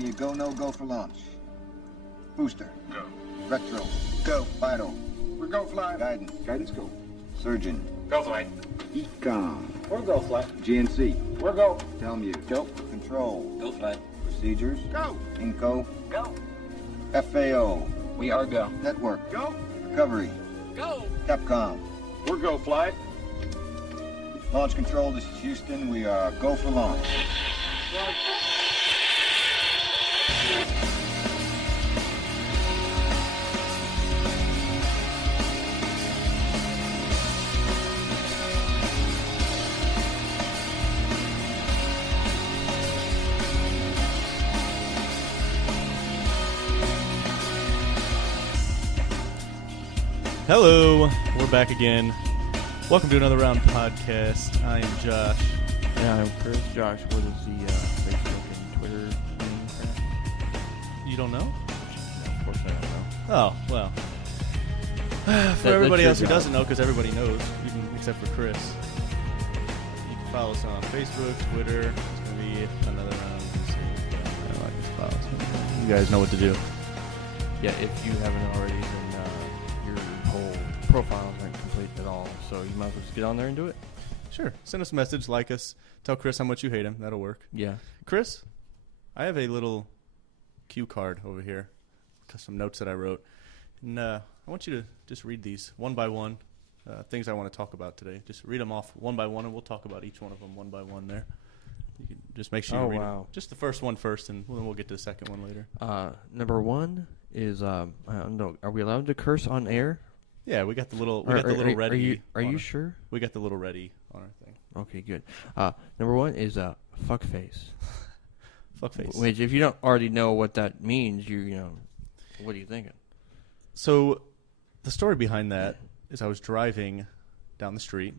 me a go, no, go for launch. Booster. Go. Retro. Go. Vital. We're go flight. Guidance. Guidance go. Surgeon. Go flight. Econ. We're go flight. GNC. We're go. Telmute. Go. Control. Go flight. Procedures. Go. Inco. Go. FAO. We are go. Network. Go. Recovery. Go. Capcom. We're go flight. Launch control, this is Houston. We are go for launch. Hello, we're back again. Welcome to Another Round podcast. I am Josh. Yeah, I'm Chris. Josh, what is the Facebook and Twitter name for that? You don't know? No, of course I don't know. Oh, well. For That's everybody your else who job. doesn't know, because everybody knows, even except for Chris, you can follow us on Facebook, Twitter. It's going to be Another Round. I like this follow. You guys know what to do. Yeah, if you haven't already, then your whole profile isn't complete at all, so you might as well just get on there and do it. Sure. Send us a message, like us. Tell Chris how much you hate him. That'll work. Yeah. Chris, I have a little cue card over here. Some notes that I wrote. And I want you to just read these one by one. Things I want to talk about today. Just read them off one by one, and we'll talk about each one of them one by one there. You can just make sure you read them. Just the first one first, and then we'll get to the second one later. Number one is, I don't know, are we allowed to curse on air? Yeah, we got the little ready. Are you sure? We got the little ready on our thing. Okay, good. Number one is fuckface. Fuckface. Which, if you don't already know what that means, you know, what are you thinking? So, the story behind that is I was driving down the street.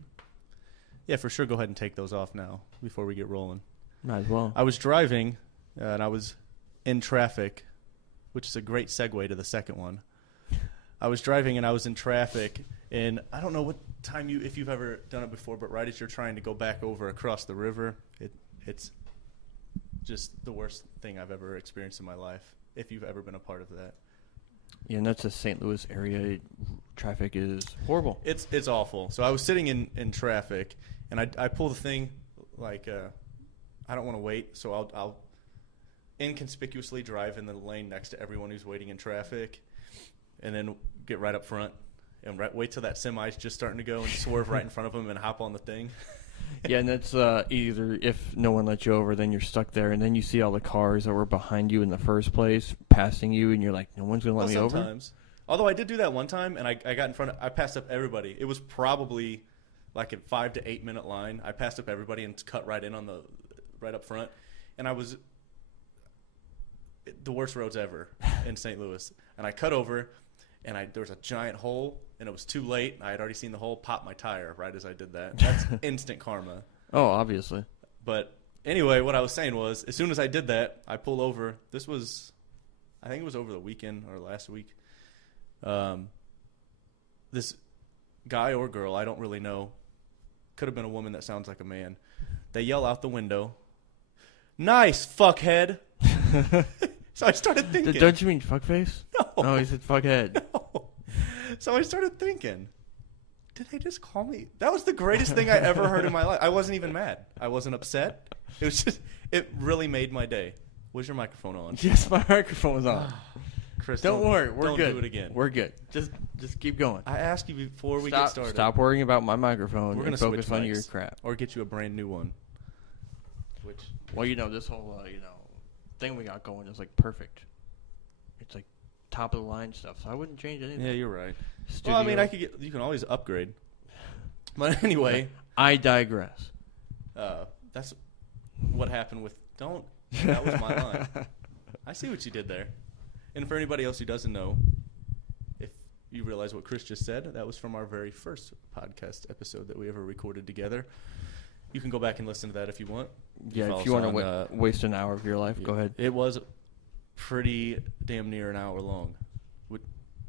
Yeah, for sure. Go ahead and take those off now before we get rolling. Might as well. I was driving, and I was in traffic, which is a great segue to the second one. I was driving, and I was in traffic, and I don't know what time if you've ever done it before, but right as you're trying to go back over across the river, it's just the worst thing I've ever experienced in my life, if you've ever been a part of that. Yeah, and that's the St. Louis area. Traffic is horrible. It's awful. So I was sitting in traffic, and I pull the thing, like, I don't want to wait, so I'll inconspicuously drive in the lane next to everyone who's waiting in traffic, and then get right up front and wait till that semi's just starting to go and swerve right in front of them and hop on the thing. Yeah, and that's either if no one lets you over, then you're stuck there, and then you see all the cars that were behind you in the first place passing you, and you're like, no one's going to let me sometimes. Although I did do that one time, and I got in front of, I passed up everybody. It was probably like a 5 to 8 minute line. I passed up everybody and cut right in on right up front, and I was the worst roads ever in St. Louis. And I cut over, and there was a giant hole, and it was too late. I had already seen the hole, pop my tire right as I did that. That's instant karma. Oh, obviously. But anyway, what I was saying was, as soon as I did that, I pulled over. This was, I think it was over the weekend or last week. This guy or girl, I don't really know, could have been a woman that sounds like a man. They yell out the window, "Nice, fuckhead." So I started thinking. Don't you mean fuckface? No. Oh, he said fuckhead. No. So I started thinking, did they just call me? That was the greatest thing I ever heard in my life. I wasn't even mad. I wasn't upset. It was just, it really made my day. Was your microphone on? Yes, my microphone was on. Chris, don't worry. We're don't good. Do it again. We're good. Just keep going. I asked you before we get started. Stop worrying about my microphone We're and gonna focus switch on your mics. crap. Or get you a brand new one. Well, this whole, thing we got going is, like, perfect. It's, like, top of the line stuff, so I wouldn't change anything. Yeah, you're right. Studio. Well, I mean, you can always upgrade. But anyway. I digress. That's what happened with, that was my line. I see what you did there. And for anybody else who doesn't know, if you realize what Chris just said, that was from our very first podcast episode that we ever recorded together. You can go back and listen to that if you want. Yeah, if you want to waste an hour of your life, go ahead. It was pretty damn near an hour long.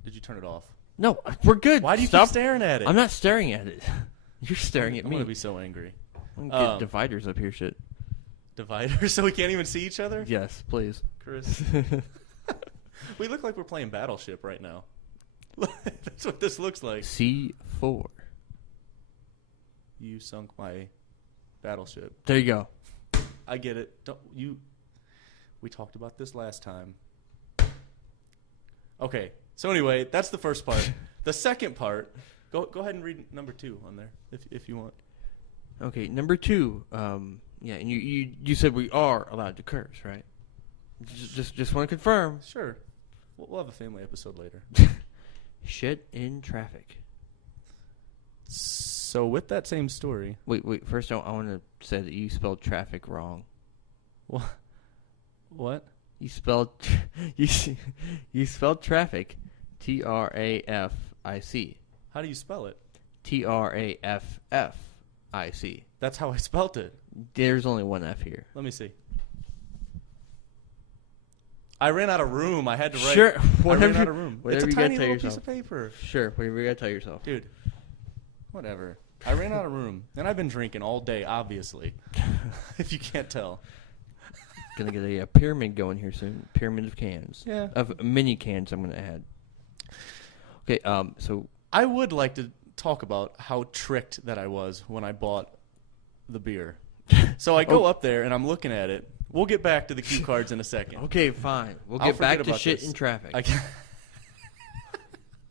Did you turn it off? No, we're good. Why do you keep staring at it? I'm not staring at it. You're staring at me. I'm going to be so angry. I'm going to get dividers up here, shit. divider so we can't even see each other? Yes, please. Chris. We look like we're playing Battleship right now. That's what this looks like. C4. You sunk my battleship. There you go. I get it. We talked about this last time. Okay. So anyway, that's the first part. The second part, go ahead and read number 2 on there if you want. Okay, number 2. Yeah, and you said we are allowed to curse, right? Just want to confirm. Sure. We'll have a family episode later. Shit in traffic. So with that same story. Wait. First, I want to say that you spelled traffic wrong. What? You spelled you spelled traffic, TRAFIC. How do you spell it? TRAFFIC. That's how I spelt it. There's only one F here. Let me see. I ran out of room. I had to write. Sure. I ran out of room. It's a you tiny gotta tell little piece yourself. of paper. Sure. Whatever you gotta tell yourself. Dude, whatever. I ran out of room. And I've been drinking all day, obviously. If you can't tell. Gonna get a pyramid going here soon. Pyramid of cans. Yeah. Of mini cans I'm gonna add. Okay, so I would like to talk about how tricked that I was when I bought the beer. So I go up there and I'm looking at it. We'll get back to the cue cards in a second. okay, fine. We'll I'll get back forget to about shit this. in traffic.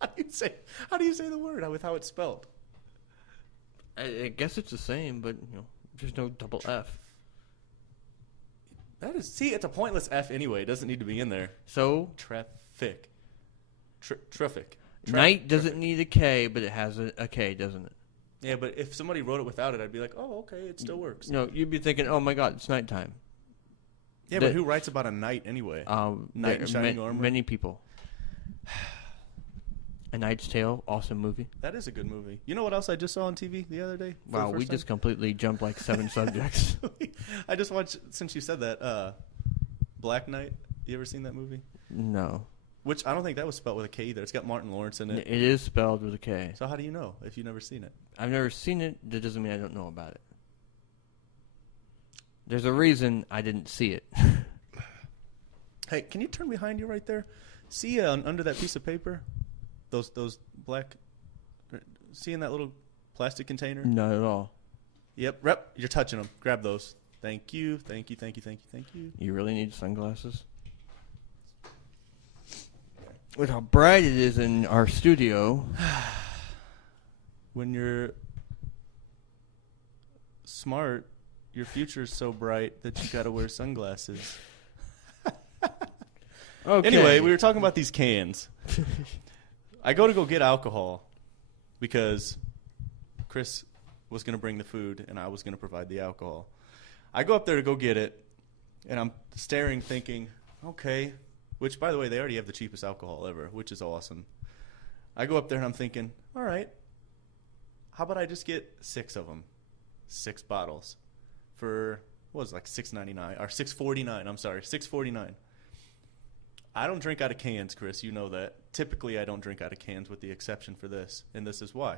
How do you say the word with how it's spelled? I guess it's the same, but there's no double F. It's a pointless F anyway. It doesn't need to be in there. So Traffic. Traffic. night doesn't need a K, but it has a K, doesn't it? Yeah, but if somebody wrote it without it, I'd be like, oh, okay, it still works. No, you'd be thinking, oh my God, it's nighttime. Yeah, but who writes about a knight anyway? Knight in shining armor? Many people. A Knight's Tale, awesome movie. That is a good movie. You know what else I just saw on TV the other day? Wow, we just completely jumped like 7 subjects. I just watched, since you said that, Black Knight. You ever seen that movie? No. Which I don't think that was spelled with a K either. It's got Martin Lawrence in it. It is spelled with a K. So how do you know if you've never seen it? I've never seen it. That doesn't mean I don't know about it. There's a reason I didn't see it. Hey, can you turn behind you right there? See under that piece of paper? Those black... See in that little plastic container? Not at all. Yep, you're touching them. Grab those. Thank you. You really need sunglasses? With how bright it is in our studio. When you're smart, your future's so bright that you gotta wear sunglasses. Okay. Anyway, we were talking about these cans. I go get alcohol because Chris was going to bring the food and I was going to provide the alcohol. I go up there to go get it, and I'm staring thinking, okay, which, by the way, they already have the cheapest alcohol ever, which is awesome. I go up there and I'm thinking, all right, how about I just get 6 of them, 6 bottles for, what was it, like $6.99 or $6.49? I'm sorry, $6.49. I don't drink out of cans, Chris. You know that. Typically, I don't drink out of cans with the exception for this, and this is why.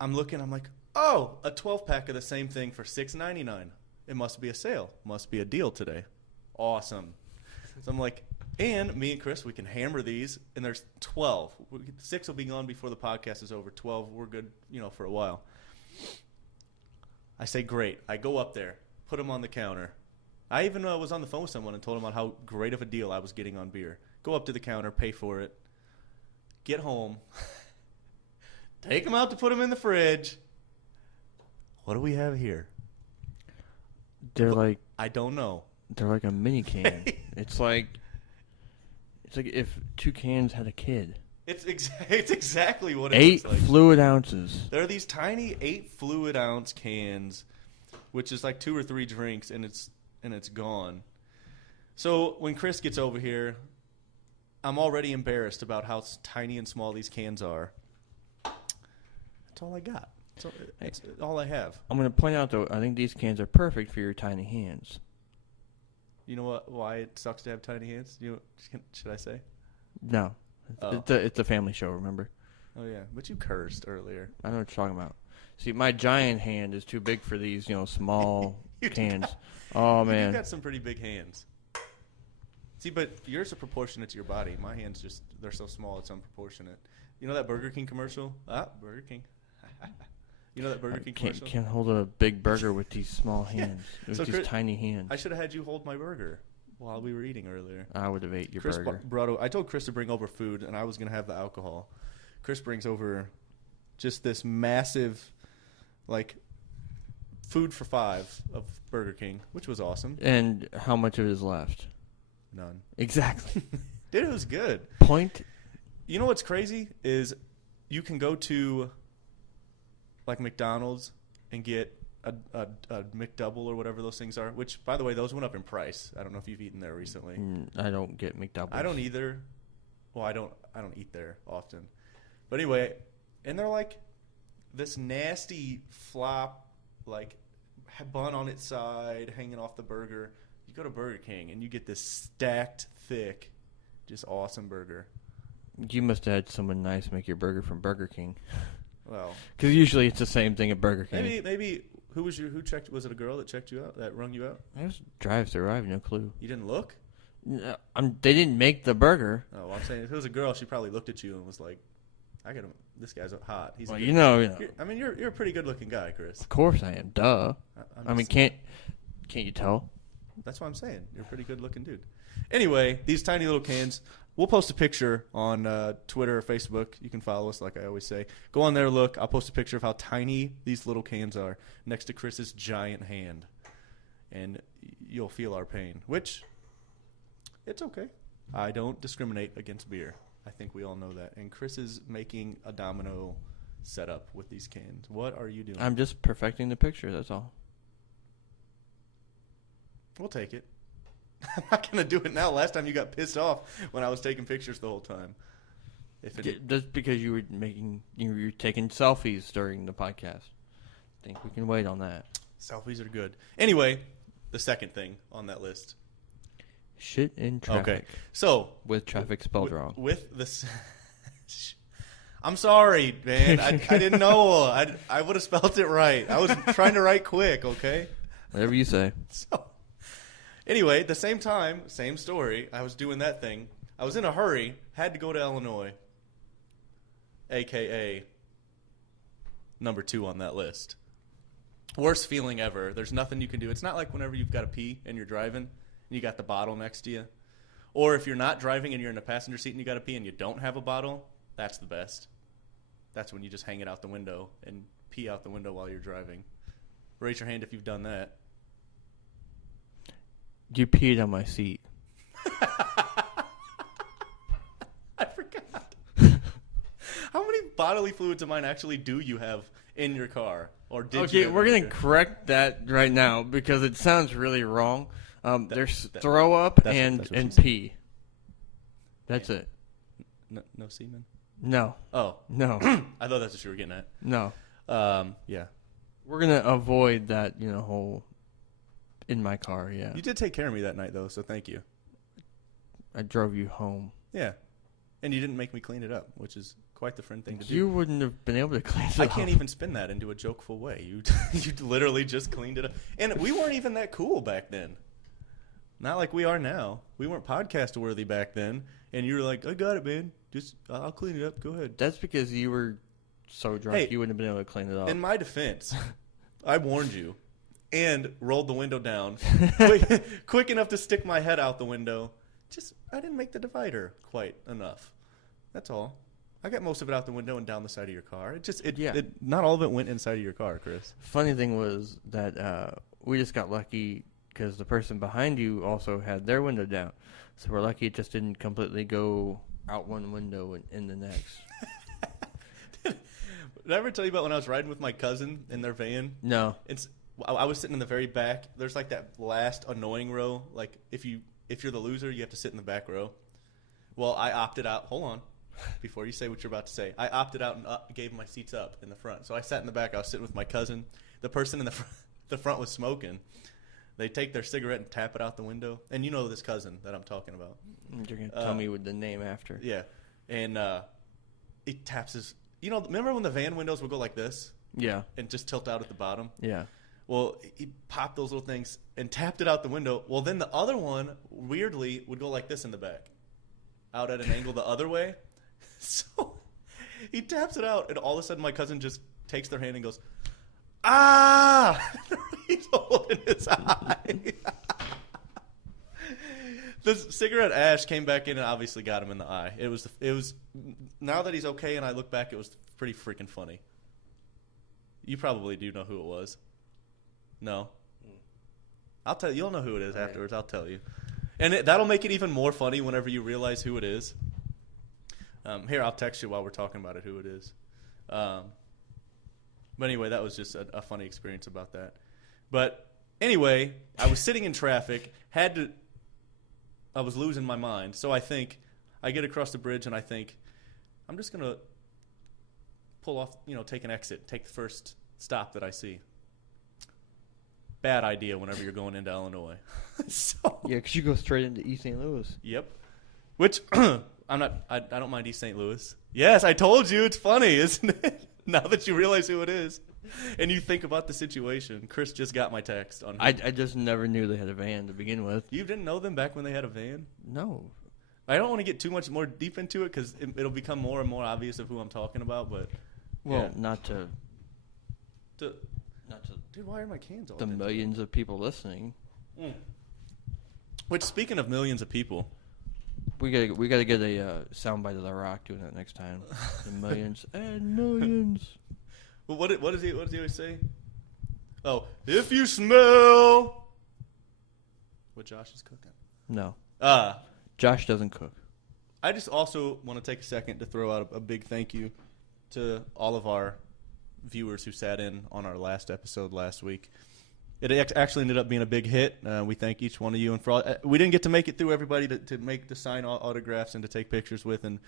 I'm looking, I'm like, oh, a 12-pack of the same thing for $6.99. It must be a sale. Must be a deal today. Awesome. So I'm like, and me and Chris, we can hammer these, and there's 12. 6 will be gone before the podcast is over. 12, we're good, for a while. I say, great. I go up there, put them on the counter. I even was on the phone with someone and told them about how great of a deal I was getting on beer. Go up to the counter, pay for it, get home, take them out to put them in the fridge. What do we have here? I don't know. They're like a mini can. It's like if 2 cans had a kid. It's exactly what it 8 looks like. fluid ounces. There are these tiny 8 fluid ounce cans, which is like 2 or 3 drinks, and it's gone. So when Chris gets over here, I'm already embarrassed about how tiny and small these cans are. That's all I got. That's all I have. I'm going to point out, though, I think these cans are perfect for your tiny hands. You know why it sucks to have tiny hands? Should I say? No. Oh. It's a family show, remember? Oh, yeah. But you cursed earlier. I know what you're talking about. See, my giant hand is too big for these, small cans. Oh, You've man. got some pretty big hands. See, but yours are proportionate to your body. My hands they're so small it's unproportionate. You know that Burger King commercial? Burger King. You know that Burger King commercial? Can't hold a big burger with these small hands. With So these tiny hands. I should have had you hold my burger while we were eating earlier. I would have ate your Chris burger. I told Chris to bring over food, and I was going to have the alcohol. Chris brings over just this massive, like, food for 5 of Burger King, which was awesome. And how much of it is left? None. Exactly. Dude, it was good. Point. You know what's crazy is you can go to, like, McDonald's and get a McDouble or whatever those things are, which, by the way, those went up in price. I don't know if you've eaten there recently. I don't get McDoubles. I don't either. Well, I don't eat there often. But anyway, and they're like this nasty flop, like bun on its side, hanging off the burger. You go to Burger King and you get this stacked, thick, just awesome burger. You must have had someone nice make your burger from Burger King. Well, because usually it's the same thing at Burger King. Maybe who checked? Was it a girl that checked you out? That rung you out? It was drive-through. I have no clue. You didn't look? No, they didn't make the burger. Oh, well, I'm saying if it was a girl, she probably looked at you and was like, "I got him. This guy's hot." He's Well, good. you know. You're a pretty good-looking guy, Chris. Of course I am. Duh. I mean, can't you tell? That's what I'm saying. You're a pretty good-looking dude. Anyway, these tiny little cans. We'll post a picture on Twitter or Facebook. You can follow us, like I always say. Go on there, look. I'll post a picture of how tiny these little cans are next to Chris's giant hand. And you'll feel our pain, which, it's okay. I don't discriminate against beer. I think we all know that. And Chris is making a domino setup with these cans. What are you doing? I'm just perfecting the picture, that's all. We'll take it. I'm not going to do it now. Last time you got pissed off when I was taking pictures the whole time. That's because you were taking selfies during the podcast. I think we can wait on that. Selfies are good. Anyway, the second thing on that list. Shit in traffic. Okay. So. With traffic spelled wrong. With the. I'm sorry, man. I didn't know. I would have spelled it right. I was trying to write quick, okay? Whatever you say. So. Anyway, at the same time, same story. I was doing that thing. I was in a hurry, had to go to Illinois, a.k.a. number 2 on that list. Worst feeling ever. There's nothing you can do. It's not like whenever you've got to pee and you're driving and you got the bottle next to you. Or if you're not driving and you're in the passenger seat and you got to pee and you don't have a bottle, that's the best. That's when you just hang it out the window and pee out the window while you're driving. Raise your hand if you've done that. You peed on my seat. I forgot. How many bodily fluids of mine actually do you have in your car? Or did you? Okay, we're going to correct that right now because it sounds really wrong. There's throw up and pee. That's it. No semen? No. Oh. No. I thought that's what you were getting at. No. Yeah. We're going to avoid that, whole in my car, yeah. You did take care of me that night, though, so thank you. I drove you home. Yeah. And you didn't make me clean it up, which is quite the friend thing to do. You wouldn't have been able to clean it up. I can't even spin that into a jokeful way. You literally just cleaned it up. And we weren't even that cool back then. Not like we are now. We weren't podcast worthy back then. And you were like, I got it, man. I'll clean it up. Go ahead. That's because you were so drunk you wouldn't have been able to clean it up. In my defense, I warned you and rolled the window down quick enough to stick my head out the window. I didn't make the divider quite enough. That's all. I got most of it out the window and down the side of your car. Not all of it went inside of your car, Chris. Funny thing was that we just got lucky because the person behind you also had their window down. So we're lucky it just didn't completely go out one window and in the next. Did I ever tell you about when I was riding with my cousin in their van? No. I was sitting in the very back. There's like that last annoying row. Like if you're the loser, you have to sit in the back row. Well, I opted out. Hold on. Before you say what you're about to say. I opted out and gave my seats up in the front. So I sat in the back. I was sitting with my cousin. The person in the front was smoking. They take their cigarette and tap it out the window. And you know this cousin that I'm talking about. You're going to tell me with the name after. Yeah. And he taps his... remember when the van windows would go like this? Yeah. And just tilt out at the bottom? Yeah. Well, he popped those little things and tapped it out the window. Well, then the other one, weirdly, would go like this in the back, out at an angle the other way. So he taps it out, and all of a sudden my cousin just takes their hand and goes, ah! He's holding his eye. The cigarette ash came back in and obviously got him in the eye. It was now that he's okay and I look back, it was pretty freaking funny. You probably do know who it was. No? I'll tell you. You'll know who it is afterwards. I'll tell you. And that'll make it even more funny whenever you realize who it is. Here, I'll text you while we're talking about it who it is. But anyway, that was just a funny experience about that. But anyway, I was sitting in traffic, I was losing my mind. So I get across the bridge and I think, I'm just going to pull off, take an exit, take the first stop that I see. Bad idea whenever you're going into Illinois. Yeah, because you go straight into East St. Louis. Yep. Which, I don't mind East St. Louis. Yes, I told you. It's funny, isn't it? Now that you realize who it is. And you think about the situation. Chris just got my text on. I just never knew they had a van to begin with. You didn't know them back when they had a van? No. I don't want to get too much more deep into it because it'll become more and more obvious of who I'm talking about. But not to dude, why are my cans all the dented? millions of people listening. Which, speaking of millions of people, we gotta get a soundbite of The Rock doing that next time. The millions and millions. well, what does he always say? Oh, if you smell what Josh is cooking. No. Ah. Josh doesn't cook. I just also want to take a second to throw out a big thank you to all of our viewers who sat in on our last episode last week. It actually ended up being a big hit. We thank each one of you, and for all, we didn't get to make it through everybody to sign autographs and to take pictures with. And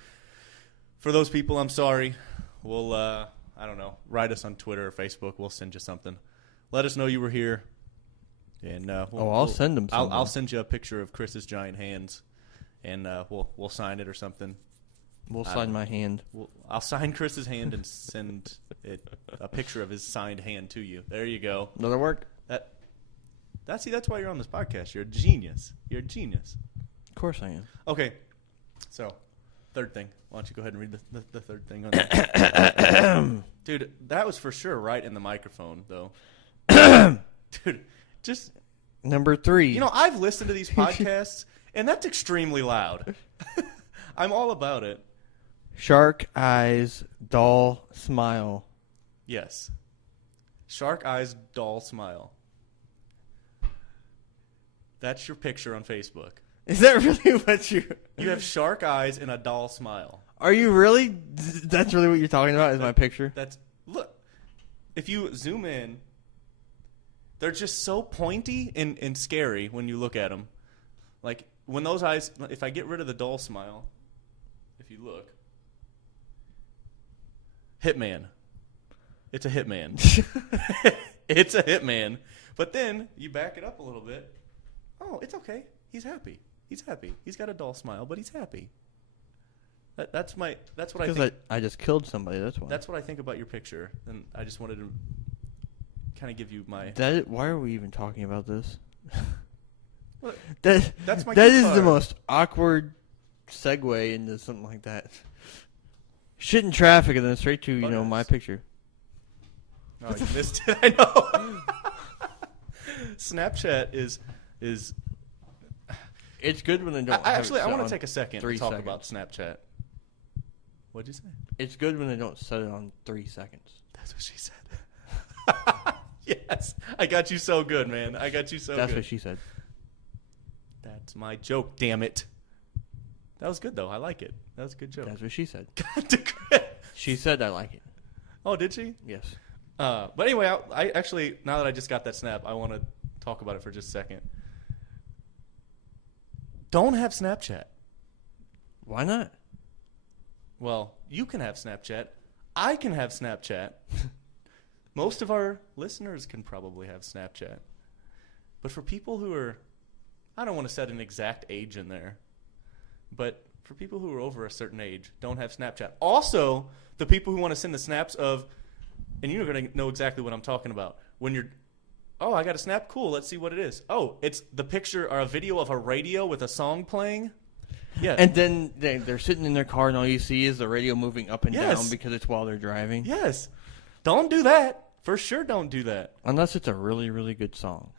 for those people, I'm sorry. We'll I don't know, write us on Twitter or Facebook. We'll send you something. Let us know you were here, and I'll send them something. I'll send you a picture of Chris's giant hands, and we'll sign it or something. We'll sign my hand. I'll sign Chris's hand and send a picture of his signed hand to you. There you go. Another work. That's why you're on this podcast. You're a genius. You're a genius. Of course I am. Okay. So, third thing. Why don't you go ahead and read the third thing on that? Dude, that was for sure right in the microphone, though. Dude, just... Number 3. I've listened to these podcasts, and that's extremely loud. I'm all about it. Shark eyes, doll smile. Yes. Shark eyes, doll smile. That's your picture on Facebook. Is that really what you... You have shark eyes and a doll smile. Are you really? That's really what you're talking about is my picture? Look, if you zoom in, they're just so pointy and scary when you look at them. Like, when those eyes... If I get rid of the doll smile, if you look... Hitman. It's a hitman. It's a hitman. But then, you back it up a little bit... Oh, it's okay. He's happy. He's happy. He's got a doll smile, but he's happy. That's what I think. Because I just killed somebody. That's why. That's what I think about your picture, and I just wanted to kind of give you my. Why are we even talking about this? Well, that's my. That is the most awkward segue into something like that. Shit in traffic, and then straight to my picture. Oh, I missed it. I know. Snapchat is. It's good when they don't. I want to take a second to talk seconds. about Snapchat. What'd you say? It's good when they don't set it on 3 seconds. That's what she said. Yes, I got you so good, man. I got you so good. That's what she said. That's my joke. Damn it. That was good though. I like it. That was a good joke. That's what she said. God, She said I like it. oh, did she? Yes. But anyway, I actually, now that I just got that snap, I want to talk about it for just a second. Don't have Snapchat. Why not? Well, you can have Snapchat. I can have Snapchat. Most of our listeners can probably have Snapchat. But for people who are, I don't want to set an exact age in there, but for people who are over a certain age, don't have Snapchat. Also, the people who want to send the snaps of, and you're going to know exactly what I'm talking about, when you're Oh, I got a snap. Cool. Let's see what it is. Oh, it's the picture or a video of a radio with a song playing. Yeah. And then they're sitting in their car, and all you see is the radio moving up and Yes. down because it's while they're driving. Yes. Don't do that. For sure, don't do that. Unless it's a really, really good song.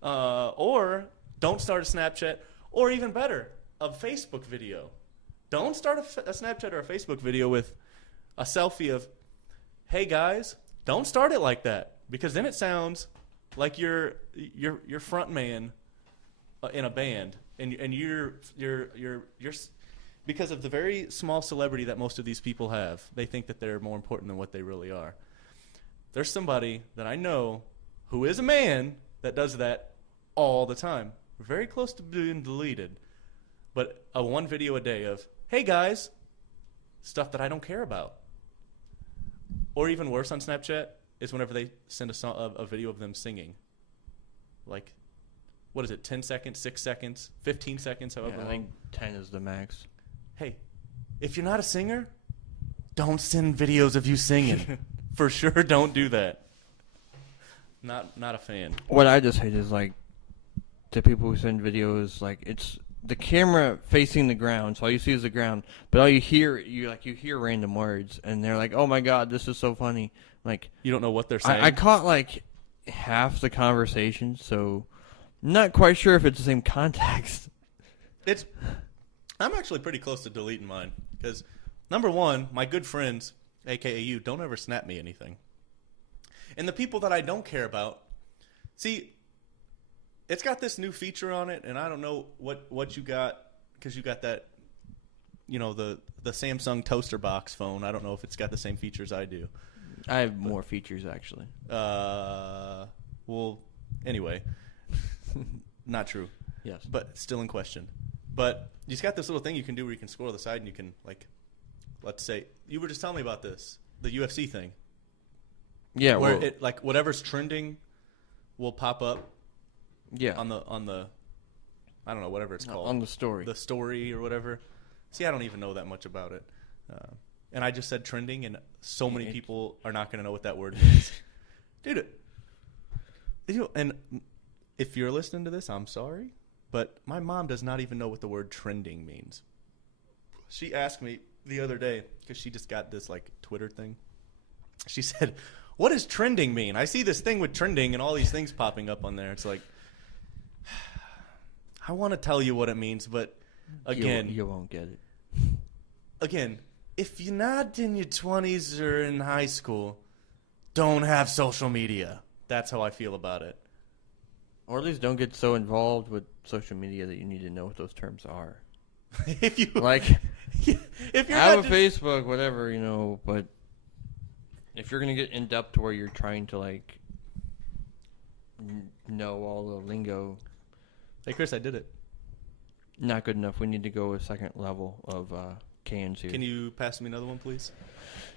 Or don't start a Snapchat, or even better, a Facebook video. Don't start a Snapchat or a Facebook video with a selfie of, hey guys. Don't start it like that, because then it sounds like you're front man in a band, and you're because of the very small celebrity that most of these people have. They think that they're more important than what they really are. There's somebody that I know who is a man that does that all the time. We're very close to being deleted, but a one video a day of, hey guys, stuff that I don't care about. Or even worse on Snapchat is whenever they send a video of them singing. Like, what is it, 10 seconds, 6 seconds, 15 seconds, however I long. think 10 is the max. Hey, if you're not a singer, don't send videos of you singing. For sure, don't do that. Not a fan. What I just hate is, like, the people who send videos, like, it's the camera facing the ground, so all you see is the ground, but all you hear, you hear random words, and they're like, oh my god, this is so funny. Like, You don't know what they're saying. I caught, like, half the conversation, so I'm not quite sure if it's the same context. I'm actually pretty close to deleting mine, because, number one, my good friends, a.k.a. you, don't ever snap me anything. And the people that I don't care about, see, it's got this new feature on it, and I don't know what you got, because you got that, the Samsung toaster box phone. I don't know if it's got the same features I do. I have more features, actually. Well, anyway, not true. Yes. But still in question. But it's got this little thing you can do where you can scroll to the side and you can, like, let's say, you were just telling me about this, the UFC thing. Yeah, Where well, it, like, whatever's trending will pop up yeah. on the I don't know, whatever it's called. On the story. The story or whatever. See, I don't even know that much about it. And I just said trending, and so many people are not going to know what that word means. Dude, and if you're listening to this, I'm sorry, but my mom does not even know what the word trending means. She asked me the other day, because she just got this, like, Twitter thing. She said, what does trending mean? I see this thing with trending and all these things popping up on there. It's like, I want to tell you what it means, but again, you won't get it. Again, if you're not in your 20s or in high school, don't have social media. That's how I feel about it. Or at least don't get so involved with social media that you need to know what those terms are. If you Like, if you're have not a Facebook, whatever, but if you're going to get in depth to where you're trying to, like, know all the lingo, Hey, Chris, I did it. not good enough. We need to go a second level of cans here. Can you pass me another one, please?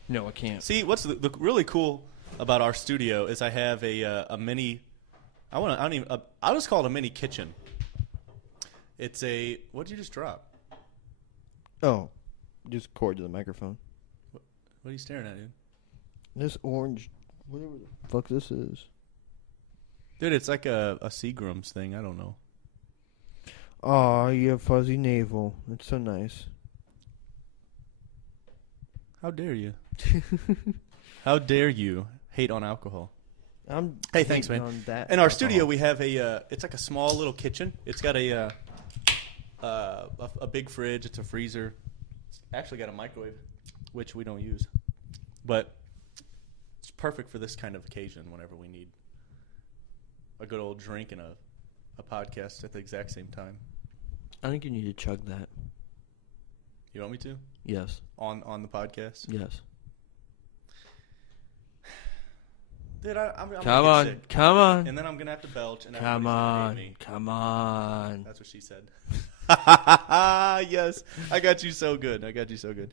No, I can't. See, what's the really cool about our studio is I have a mini. I'll just call it a mini kitchen. It's a. What did you just drop? Oh, just cord to the microphone. What are you staring at, dude? This orange, whatever the fuck this is. Dude, it's like a Seagram's thing. I don't know. Aw, you have fuzzy navel. It's so nice. How dare you? How dare you hate on alcohol? Hey, thanks, man. On that In our alcohol. studio, we have it's like a small little kitchen. It's got a big fridge. It's a freezer. It's actually got a microwave, which we don't use. But it's perfect for this kind of occasion whenever we need a good old drink and a podcast at the exact same time. I think you need to chug that. You want me to? Yes. On the podcast? Yes. Dude, I'm Come gonna on. get sick. Come on. And then I'm going to have to belch. And Come everybody's gonna hate on. me. Come on. That's what she said. Yes. I got you so good.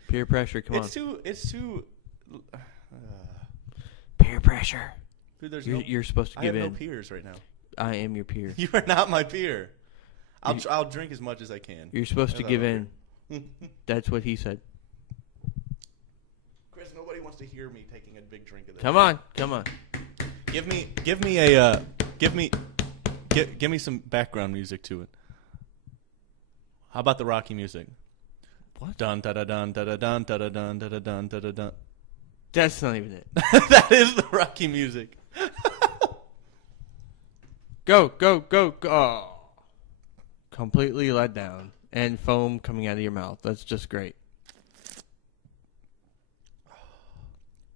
Peer pressure. Come on. It's too. Peer pressure. Dude, You're supposed to I give have in. no peers right now. I am your peer. You are not my peer. I'll drink as much as I can. You're supposed to As I give don't in. That's what he said. Chris, nobody wants to hear me taking a big drink of this. Come on. Come on. Give me some background music to it. How about the Rocky music? What? Dun da da dun da da dun da da dun da da dun da da dun. That's not even it. That is the Rocky music. Go, go, go, go. Oh. Completely let down. And foam coming out of your mouth. That's just great.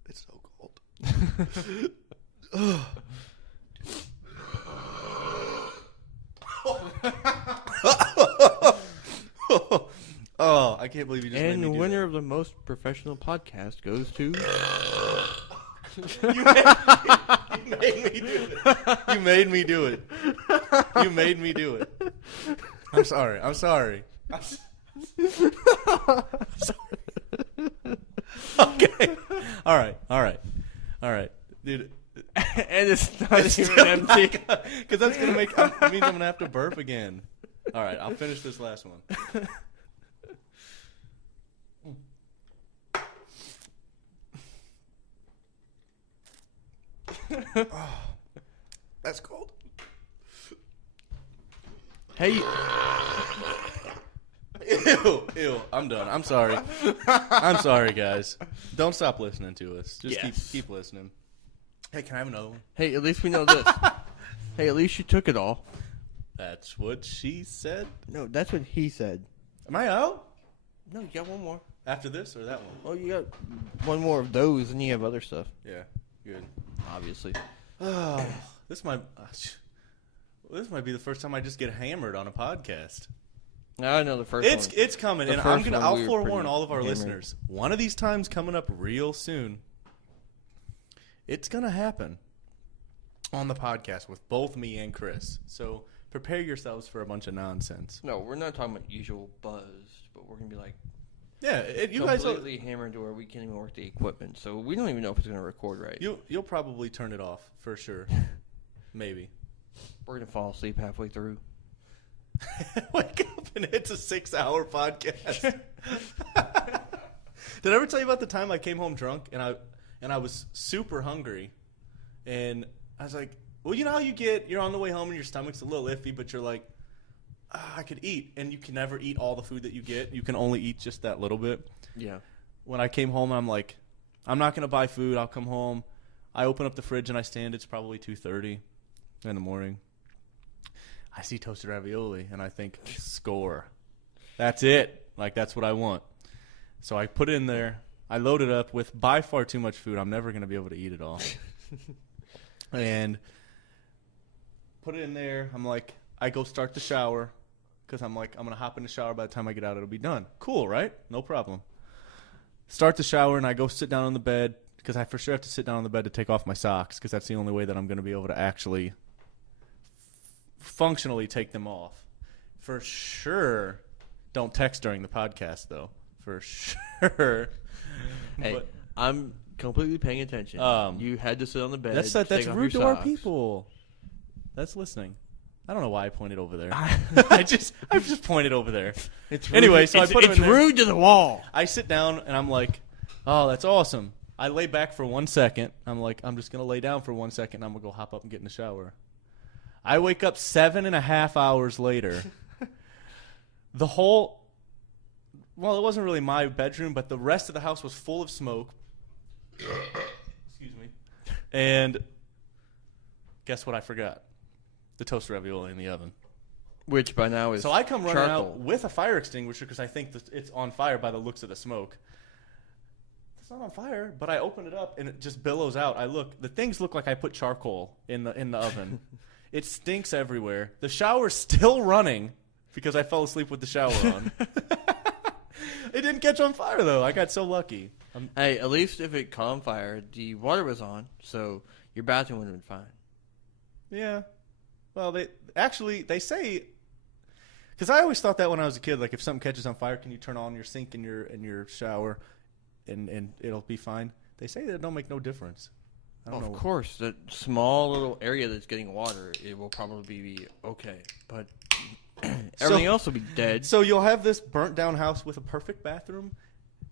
It's so cold. Oh, I can't believe you just made And me the do winner that. of the most professional podcast goes to... You made me do it. You made me do it. You made me do it. I'm sorry. I'm sorry. Okay. All right. Dude. And it's not even empty. Because that's going to means I'm going to have to burp again. All right. I'll finish this last one. Oh, that's cold. Hey. Ew. I'm done. I'm sorry. I'm sorry, guys. Don't stop listening to us. Just Yes. keep listening. Hey, can I have another one? Hey, at least we know this. Hey, at least you took it all. That's what she said. No, that's what he said. Am I out? No, you got one more. After this or that one? Oh, you got one more of those, and you have other stuff. Yeah. Good. Obviously. Oh, this might be the first time I just get hammered on a podcast. I know the first one. It's coming, The and first one I'll we were forewarn pretty all of our hammered. listeners. One of these times coming up real soon. It's gonna happen on the podcast with both me and Chris. So prepare yourselves for a bunch of nonsense. No, we're not talking about usual buzz, but we're gonna be like Yeah, you guys will, completely hammered to where we can't even work the equipment. So we don't even know if it's gonna record right. you'll probably turn it off for sure. Maybe. We're gonna fall asleep halfway through. Wake up and it's a 6-hour podcast. Did I ever tell you about the time I came home drunk and I was super hungry, and I was like, well, you know how you're on the way home and your stomach's a little iffy, but you're like, I could eat, and you can never eat all the food that you get. You can only eat just that little bit. Yeah. When I came home, I'm like, I'm not gonna buy food. I'll come home. I open up the fridge and I stand. It's probably 2:30 in the morning. I see toasted ravioli, and I think, score. That's it. Like, that's what I want. So I put it in there. I load it up with by far too much food. I'm never going to be able to eat it all. And put it in there. I'm like, I go start the shower because I'm like, I'm going to hop in the shower. By the time I get out, it'll be done. Cool, right? No problem. Start the shower, and I go sit down on the bed because I for sure have to sit down on the bed to take off my socks because that's the only way that I'm going to be able to actually functionally take them off. For sure, don't text during the podcast, though. For sure. Hey, But I'm completely paying attention. You had to sit on the bed. that's take off rude your to our socks. people. That's listening. I don't know why I pointed over there. I just pointed over there. It's rude. Anyway, so I it's, put 'em it's in there. rude to the wall. I sit down and I'm like, oh, that's awesome. I lay back for 1 second. I'm like, I'm just gonna lay down for 1 second. And I'm gonna go hop up and get in the shower. I wake up 7.5 hours later. Well, it wasn't really my bedroom, but the rest of the house was full of smoke. Excuse me. And guess what I forgot? The toasted ravioli in the oven. Which by now is So I come running charcoal. out with a fire extinguisher because I think it's on fire by the looks of the smoke. It's not on fire, but I open it up and it just billows out. The things look like I put charcoal in the oven. It stinks everywhere. The shower's still running because I fell asleep with the shower on. It didn't catch on fire though. I got so lucky. Hey, at least if it caught on fire, the water was on, so your bathroom would have been fine. Yeah. Well, they say, because I always thought that when I was a kid, like if something catches on fire, can you turn on your sink in your shower, and it'll be fine. They say that it don't make no difference. I don't know. Of course, the small little area that's getting water, it will probably be okay, but everything else will be dead. So you'll have this burnt down house with a perfect bathroom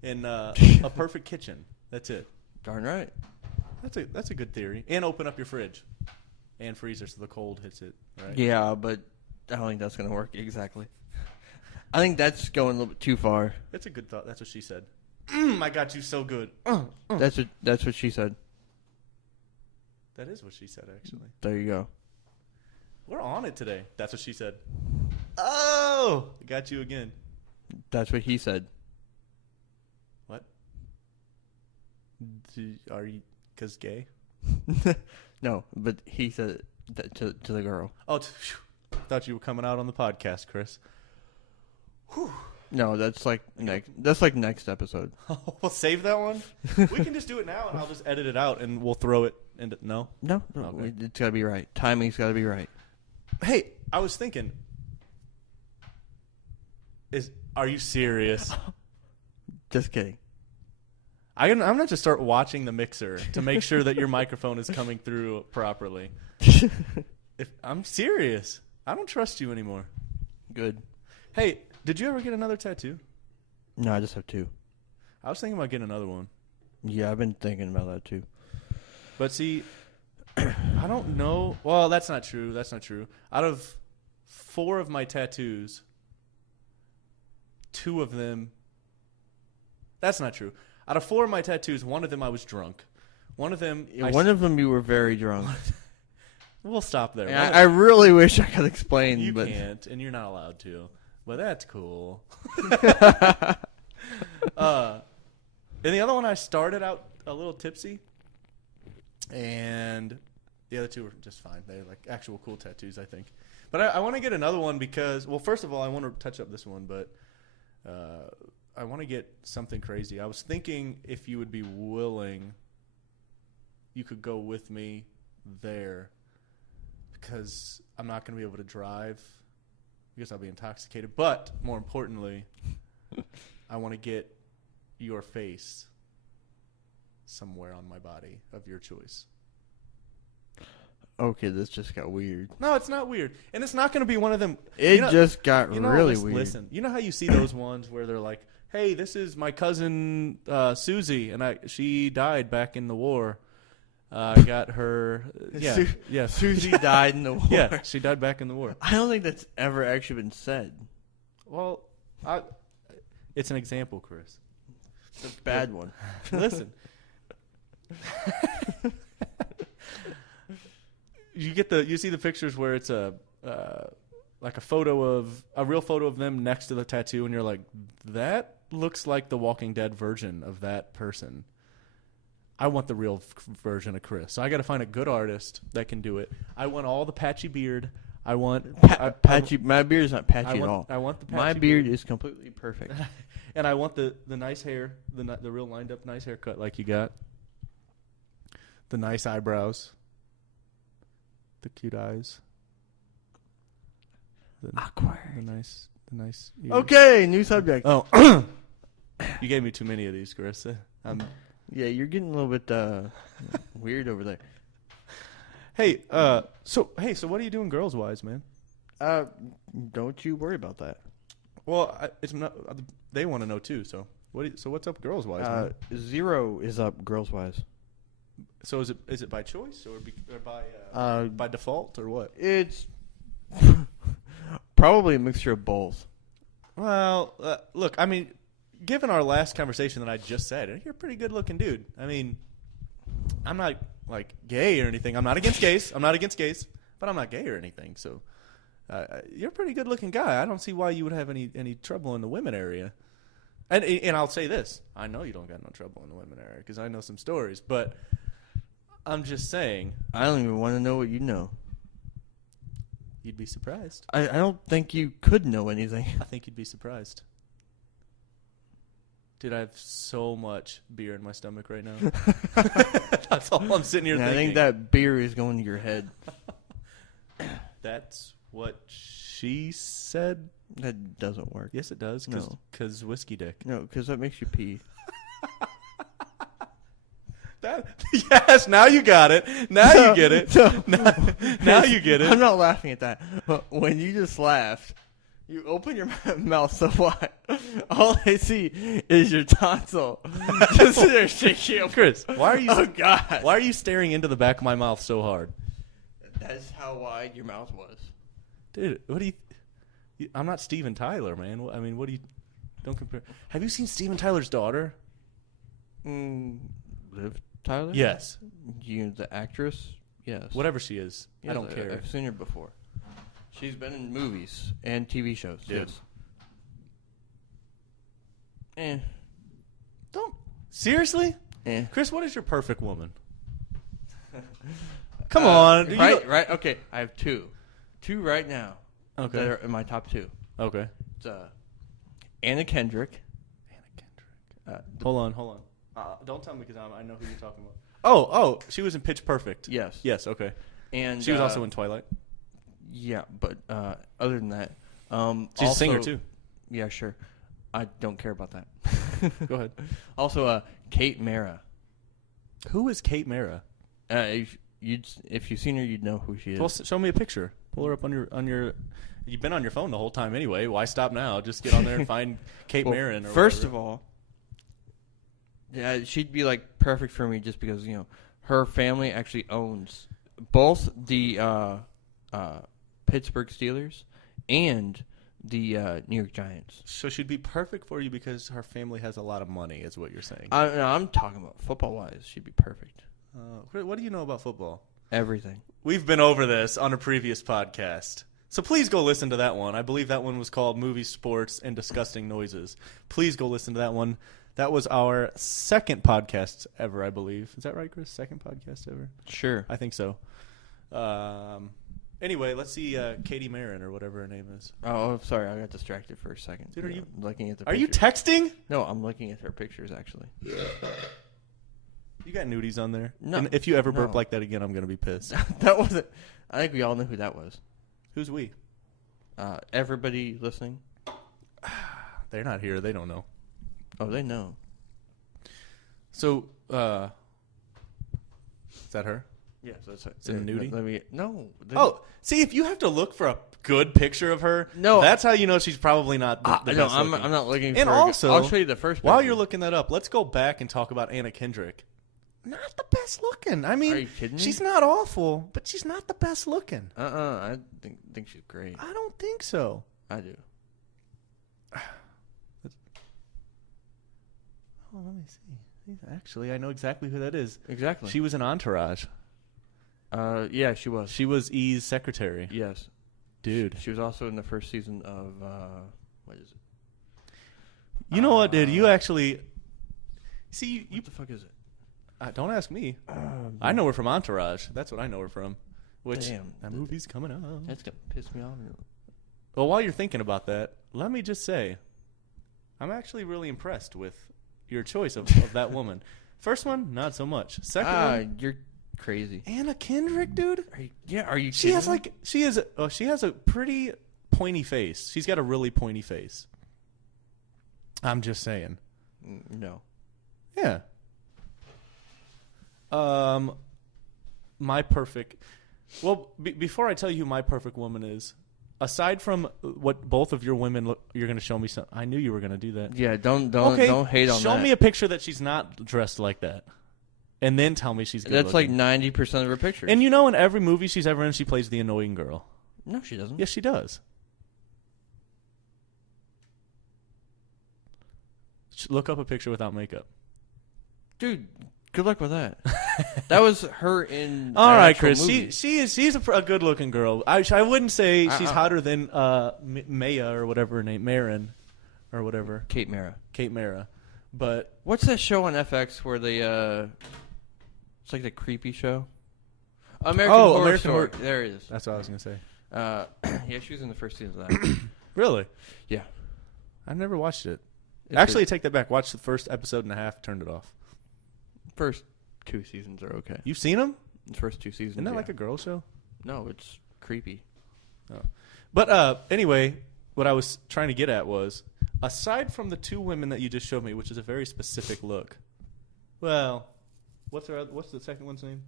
and a perfect kitchen. That's it. Darn right. That's a good theory. And open up your fridge and freezer so the cold hits it, right? Yeah, but I don't think that's gonna work exactly. I think that's going a little bit too far. That's a good thought. That's what she said. I got you so good. That's what she said. That is what she said, actually. There you go. We're on it today. That's what she said. Oh, I got you again. That's what he said. What? Are you cause gay? No, but he said that to the girl. Oh, thought you were coming out on the podcast, Chris. Whew. No, that's like next episode. We'll save that one. We can just do it now, and I'll just edit it out, and we'll throw it into no. No, Okay. It's got to be right. Timing's got to be right. Hey, I was thinking. Are you serious? Just kidding. I'm going to start watching the mixer to make sure that your microphone is coming through properly. I'm serious. I don't trust you anymore. Good. Hey, did you ever get another tattoo? No, I just have 2. I was thinking about getting another one. Yeah, I've been thinking about that too. But see, I don't know. Well, that's not true. That's not true. Out of 4 of my tattoos, 2 of them. That's not true. Out of 4 of my tattoos, 1 of them I was drunk. One of them. One of them you were very drunk. We'll stop there. I really wish I could explain. You but can't, and you're not allowed to. But that's cool. And the other one, I started out a little tipsy, and the other 2 were just fine. They're like actual cool tattoos, I think. But I want to get another one because, well, first of all, I want to touch up this one, but I want to get something crazy. I was thinking if you would be willing, you could go with me there because I'm not going to be able to drive because I'll be intoxicated. But more importantly, I want to get your face somewhere on my body of your choice. Okay, this just got weird. No, it's not weird. And it's not going to be one of them. It just got really weird. Listen, you know how you see those ones where they're like, hey, this is my cousin Susie, and she died back in the war. I got her. Yeah. Susie died in the war. Yeah, she died back in the war. I don't think that's ever actually been said. Well, it's an example, Chris. It's a bad one. Listen. You see the pictures where it's like a real photo of them next to the tattoo, and you're like, that looks like the Walking Dead version of that person. I want the real version of Chris. So I got to find a good artist that can do it. I want all the patchy beard. I want patchy. My beard is not patchy at all. I want the patchy my beard is completely perfect. And I want the nice hair, the real lined up nice haircut like you got. The nice eyebrows. The cute eyes. Awkward. The nice ears. Okay, new subject. Oh, you gave me too many of these, Chris. Yeah, you're getting a little bit weird over there. Hey, so what are you doing girls wise, man? Don't you worry about that. Well, it's not. They want to know too. So what's up girls wise, man? 0 is up girls wise. So is it by choice or by default or what? It's probably a mixture of both. Well, look, I mean, given our last conversation that I just said, you're a pretty good looking dude. I mean, I'm not like gay or anything. I'm not against gays. But I'm not gay or anything. So you're a pretty good looking guy. I don't see why you would have any trouble in the women area. And I'll say this. I know you don't got no trouble in the women area because I know some stories. But I'm just saying. I don't even want to know what you know. You'd be surprised. I don't think you could know anything. I think you'd be surprised. Dude, I have so much beer in my stomach right now. That's all I'm sitting here thinking. I think that beer is going to your head. That's what she said? That doesn't work. Yes, it does. Because whiskey dick. No, because that makes you pee. Yes, now you got it. Now you get it. Now you get it. I'm not laughing at that. But when you just laughed, You open your mouth so wide, all I see is your tonsil. Just sit there shaking. Chris, why are you? Oh God! Why are you staring into the back of my mouth so hard? That's how wide your mouth was. Dude, what do you I'm not Steven Tyler, man. I mean, what do you? Don't compare. Have you seen Steven Tyler's daughter? Liv Tyler? Yes. The actress? Yes. Whatever she is, Yes, I don't care. I've seen her before. She's been in movies and TV shows. Dude. Yes. Don't seriously, Chris. What is your perfect woman? Come on, dude, Right. Okay, I have two right now. Okay. That are in my top two. Okay. It's Anna Kendrick. Hold on. Don't tell me because I know who you're talking about. Oh, she was in Pitch Perfect. Yes. Yes. Okay. And she was also in Twilight. Yeah, but other than that, She's also, a singer too. Yeah, sure. I don't care about that. Go ahead. Also, Kate Mara. Who is Kate Mara? If you've seen her, you'd know who she is. Well, show me a picture. Pull her up on your. You've been on your phone the whole time anyway. Why stop now? Just get on there and find Kate Marin. First of all, yeah, she'd be like perfect for me just because her family actually owns both the Pittsburgh Steelers and the New York Giants. So she'd be perfect for you because her family has a lot of money, is what you're saying. I'm talking about football-wise. She'd be perfect. What do you know about football? Everything. We've been over this on a previous podcast. So please go listen to that one. I believe that one was called Movies, Sports, and Disgusting Noises. Please go listen to that one. That was our second podcast ever, I believe. Is that right, Chris? Second podcast ever? Sure. I think so. Anyway, let's see Katie Marin or whatever her name is. Oh, sorry. I got distracted for a second. Dude, I'm looking at the Are you pictures. texting? No, I'm looking at her pictures, actually. You got nudies on there? No. And if you ever burp No. like that again, I'm going to be pissed. That wasn't... I think we all know who that was. Who's we? Everybody listening. They're not here. They don't know. Oh, they know. So, is that her? Yes, that's it. It's in the nudie? No. Oh, see, if you have to look for a good picture of her, No. that's how you know she's probably not the no, best I'm looking. not looking for And a also, I'll show you the first while picture. you're looking that up, let's go back and talk about Anna Kendrick. Not the best looking. I mean, Are you kidding me? she's not awful, but she's not the best looking. I think she's great. I don't think so. I do. Oh, let me see. Actually, I know exactly who that is. Exactly. She was in Entourage. Yeah, she was. She was E's secretary. Yes. Dude. She was also in the first season of, what is it? You know what, dude? You actually... See, What the fuck is it? don't ask me. I know her from Entourage. That's what I know her from. Which, Damn. that movie's coming out. That's going to piss me off. Well, while you're thinking about that, let me just say, I'm actually really impressed with your choice of that woman. First one, not so much. Second one, You're crazy. Anna Kendrick, dude. Are you She kidding has me? she has a pretty pointy face. She's got a really pointy face. I'm just saying. No. Yeah. My perfect. Well, before I tell you who my perfect woman is, aside from what both of your women look, you're going to show me some. I knew you were going to do that. Yeah, don't hate on that. Show me a picture that she's not dressed like that, and then tell me she's good. That's looking. like 90% of her pictures. And in every movie she's ever in, she plays the annoying girl. No, she doesn't. Yes, she does. Look up a picture without makeup. Dude, good luck with that. That was her in. All an right, actual Chris. movie. She's a good looking girl. I wouldn't say she's I- hotter than Maya or whatever her name, Marin, or whatever. Kate Mara. Kate Mara. But What's that show on FX where they it's like the creepy show? American Horror Story. There it is. that's what I was gonna say. Yeah, she was in the first season of that. Really? Yeah. I've never watched it. It's Actually, I good. take that back. Watched the first episode and a half. Turned it off. First 2 seasons are okay. You've seen them? The first 2 seasons. Isn't that yeah. like a girl show? No, it's creepy. But anyway, what I was trying to get at was, aside from the 2 women that you just showed me, which is a very specific look. Well, what's the second one's name?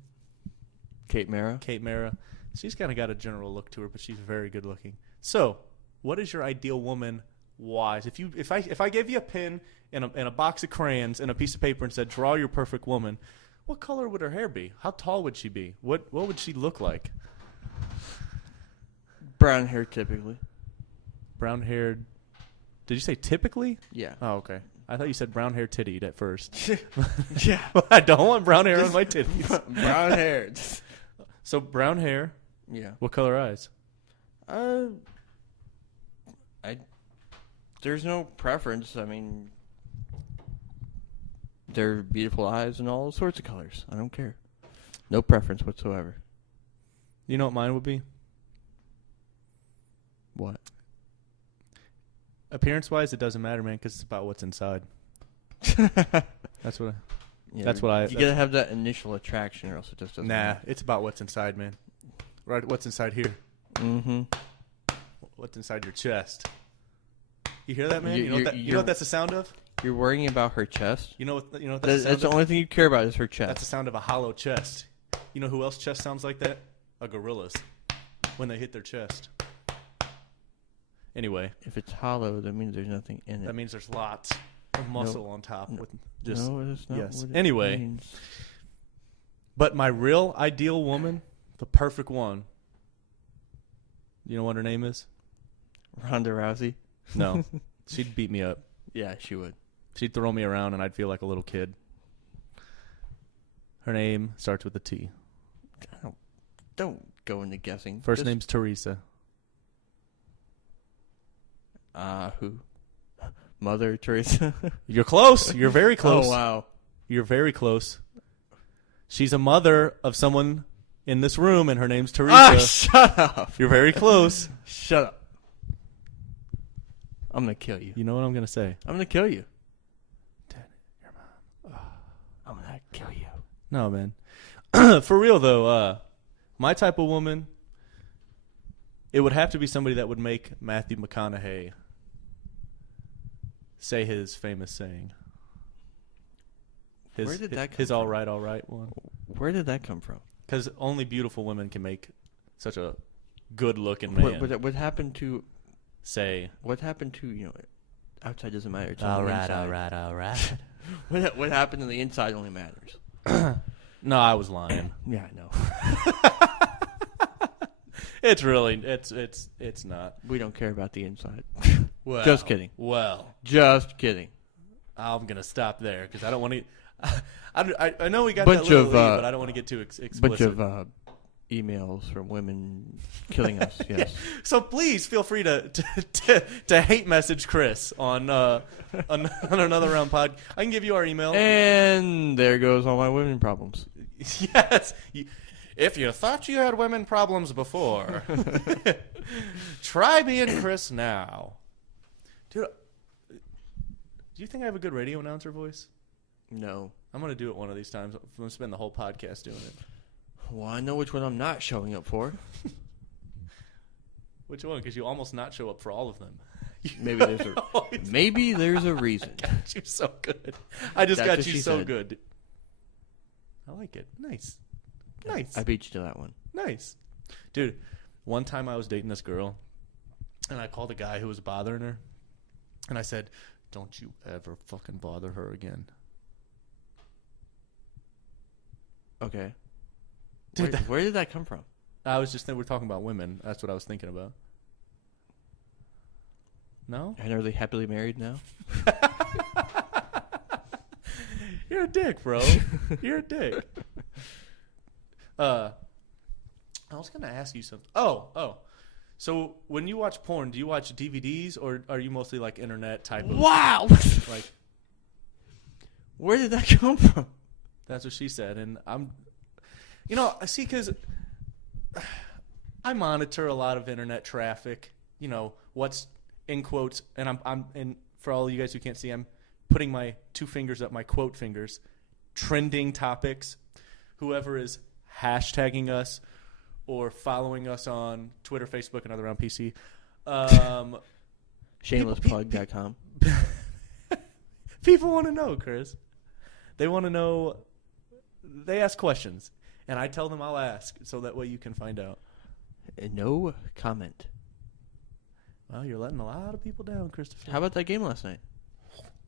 Kate Mara. Kate Mara. She's kind of got a general look to her, but she's very good looking. So, what is your ideal woman wise? If I gave you a pen and a box of crayons and a piece of paper and said, draw your perfect woman, what color would her hair be? How tall would she be? What would she look like? Brown hair, typically. Brown haired. Did you say typically? Yeah. Oh, okay. I thought you said brown hair tittied at first. Yeah. I don't want brown hair on my titties. Brown hair. So brown hair. Yeah. What color eyes? There's no preference. I mean, they're beautiful eyes in all sorts of colors. I don't care. No preference whatsoever. You know what mine would be? What? Appearance-wise, it doesn't matter, man, because it's about what's inside. That's what. That's what I. You gotta have that initial attraction, or else it just doesn't. Nah, matter. it's about what's inside, man. Right, what's inside here? Mm-hmm. What's inside your chest? You hear that, man? You- You know you're- what that's the sound of? You're worrying about her chest. You know what that's the sound That's the of? only thing you care about is her chest. That's the sound of a hollow chest. You know who else chest sounds like that? A gorilla's when they hit their chest. Anyway, If it's hollow, that means there's nothing in it. that means there's lots of muscle on top. No. With just No, that's not yes. what it Anyway. means. But my real ideal woman, the perfect one. You know what her name is? Ronda Rousey. No, she'd beat me up. Yeah, she would. She'd throw me around, and I'd feel like a little kid. Her name starts with a T. Don't go into guessing. First Just- name's Teresa. Who? Mother Teresa. You're close. You're very close. Oh wow. You're very close. She's a mother of someone in this room, and her name's Teresa. Ah, shut up. You're very close. Shut up. I'm gonna kill you. You know what I'm gonna say? I'm gonna kill you. Dad, your mom. I'm gonna kill you. No, man. For real though, my type of woman, it would have to be somebody that would make Matthew McConaughey say his famous saying. Where did that come his from? all right one? Where did that come from? Because only beautiful women can make such a good-looking man What happened to? say, What happened to outside doesn't matter. It's all only right, inside. all right, all right. What happened to the inside only matters. No, I was lying. Yeah, I know. It's really, it's not. We don't care about the inside. Well, Just kidding. Well, Just kidding. I'm gonna stop there because I don't want to. I know we got Bunch that little of, lead, but I don't want to get too explicit. Bunch of emails from women killing us. Yes. So please feel free to hate message Chris on another round pod. I can give you our email. And there goes all my women problems. Yes. If you thought you had women problems before, try being Chris now. Dude, do you think I have a good radio announcer voice? No. I'm going to do it one of these times. I'm going to spend the whole podcast doing it. Well, I know which one I'm not showing up for. Which one? Because you almost not show up for all of them. Maybe there's a reason. I got you so good. I just That's got what you she so said. good. I like it. Nice. Nice. I beat you to that one. Nice. Dude, one time I was dating this girl, and I called a guy who was bothering her, and I said, don't you ever fucking bother her again. Okay. Dude, Where did that come from? I was just we're talking about women. That's what I was thinking about. No? And are they happily married now? You're a dick, bro. You're a dick. I was gonna ask you something. Oh. So when you watch porn, do you watch DVDs or are you mostly like internet type of Wow! like Where did that come from? that's what she said, and I'm see because I monitor a lot of internet traffic, what's in quotes, and and for all you guys who can't see, I'm putting my two fingers up, my quote fingers, trending topics, whoever is hashtagging us or following us on Twitter, Facebook, and AnotherRound PC. Shamelessplug.com. People want to know, Chris. They want to know. They ask questions, and I tell them I'll ask, so that way you can find out. No comment. Well, you're letting a lot of people down, Christopher. How about that game last night?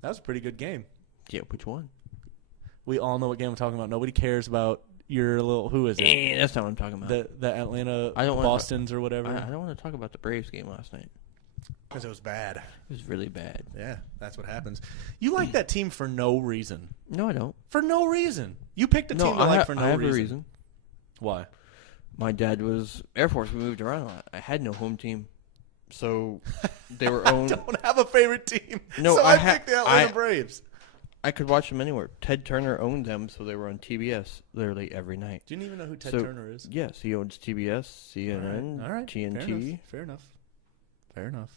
That was a pretty good game. Yeah, which one? We all know what game I'm talking about. Nobody cares about your little. Who is it? That's not what I'm talking about. The Atlanta I don't wanna Bostons or whatever. I don't want to talk about the Braves game last night. Because it was bad. It was really bad. Yeah, that's what happens. You like that team for no reason. No, I don't. For no reason. You picked a team to like for no I have reason. a reason. Why? My dad was Air Force. We moved around a lot. I had no home team. So they were owned. I don't have a favorite team. No, so I picked the Atlanta Braves. I could watch them anywhere. Ted Turner owned them, so they were on TBS literally every night. Do you even know who Ted Turner is? Yes, he owns TBS, CNN, All right. TNT. Fair enough.